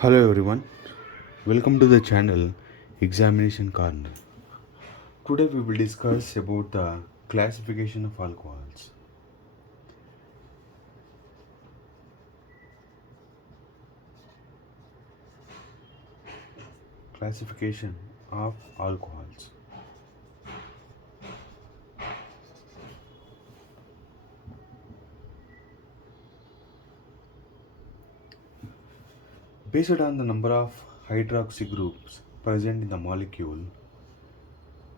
Hello everyone, welcome to the channel Examination Corner. Today we will discuss about the classification of alcohols. Classification of alcohols. Based on the number of hydroxy groups present in the molecule,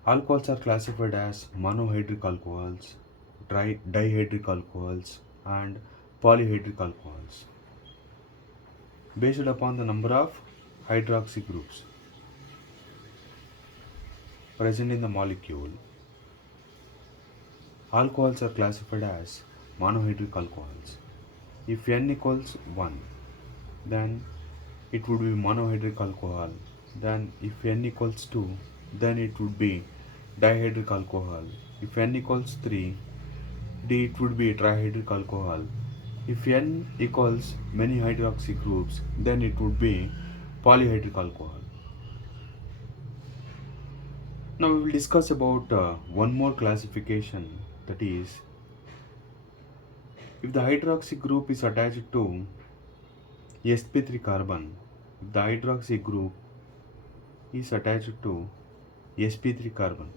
alcohols are classified as monohydric alcohols, dihydric alcohols, and polyhydric alcohols. Based upon the number of hydroxy groups present in the molecule, alcohols are classified as monohydric alcohols. If N equals 1, then it would be monohydric alcohol. Then if N equals 2, then it would be dihydric alcohol. If N equals 3, it would be trihydric alcohol. If N equals many hydroxy groups, then it would be polyhydric alcohol. Now we will discuss about one more classification, that is, if the hydroxy group is attached to sp3 carbon, if the hydroxy group is attached to sp3 carbon,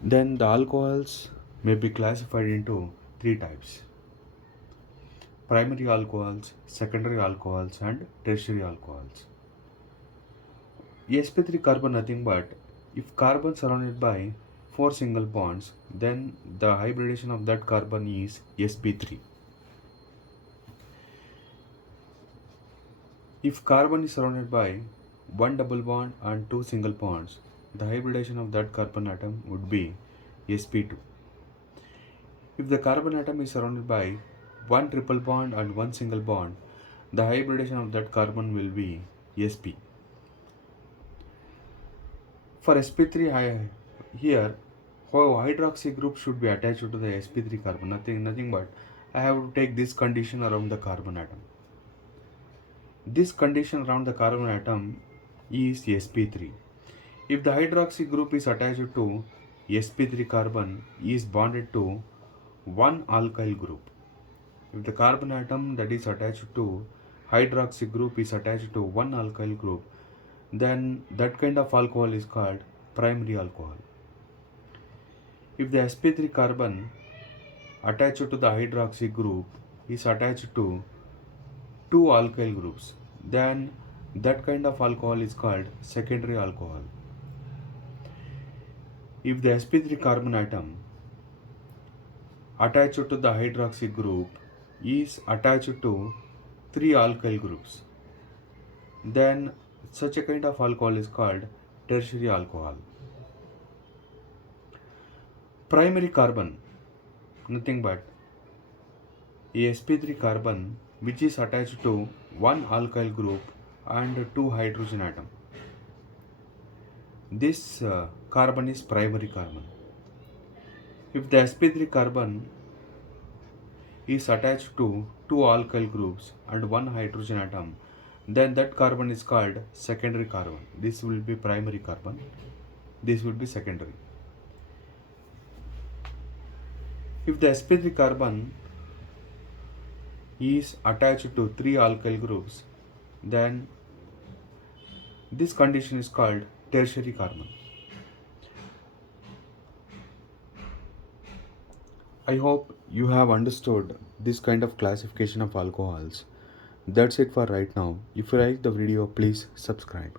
then the alcohols may be classified into three types: primary alcohols, secondary alcohols, and tertiary alcohols. sp3 carbon nothing but if carbon surrounded by four single bonds, then the hybridization of that carbon is sp3. If carbon is surrounded by one double bond and two single bonds, the hybridization of that carbon atom would be sp2. If the carbon atom is surrounded by one triple bond and one single bond, the hybridization of that carbon will be sp. For sp3 here, how hydroxy group should be attached to the sp3 carbon, nothing but I have to take this condition around the carbon atom. This condition around the carbon atom is sp3. If the hydroxy group is attached to sp3 carbon is bonded to one alkyl group. If the carbon atom that is attached to hydroxy group is attached to one alkyl group, then that kind of alcohol is called primary alcohol. If the sp3 carbon attached to the hydroxy group is attached to two alkyl groups, then that kind of alcohol is called secondary alcohol. If the sp3 carbon atom attached to the hydroxy group is attached to three alkyl groups, then such a kind of alcohol is called tertiary alcohol. Primary carbon, nothing but a sp3 carbon which is attached to one alkyl group and two hydrogen atom. This carbon is primary carbon. If the sp3 carbon is attached to two alkyl groups and one hydrogen atom, then that carbon is called secondary carbon. This will be primary carbon, this will be secondary. If the sp3 carbon is attached to three alkyl groups, then this condition is called tertiary carbon. I hope you have understood this kind of classification of alcohols. That's it for right now. If you like the video, please subscribe.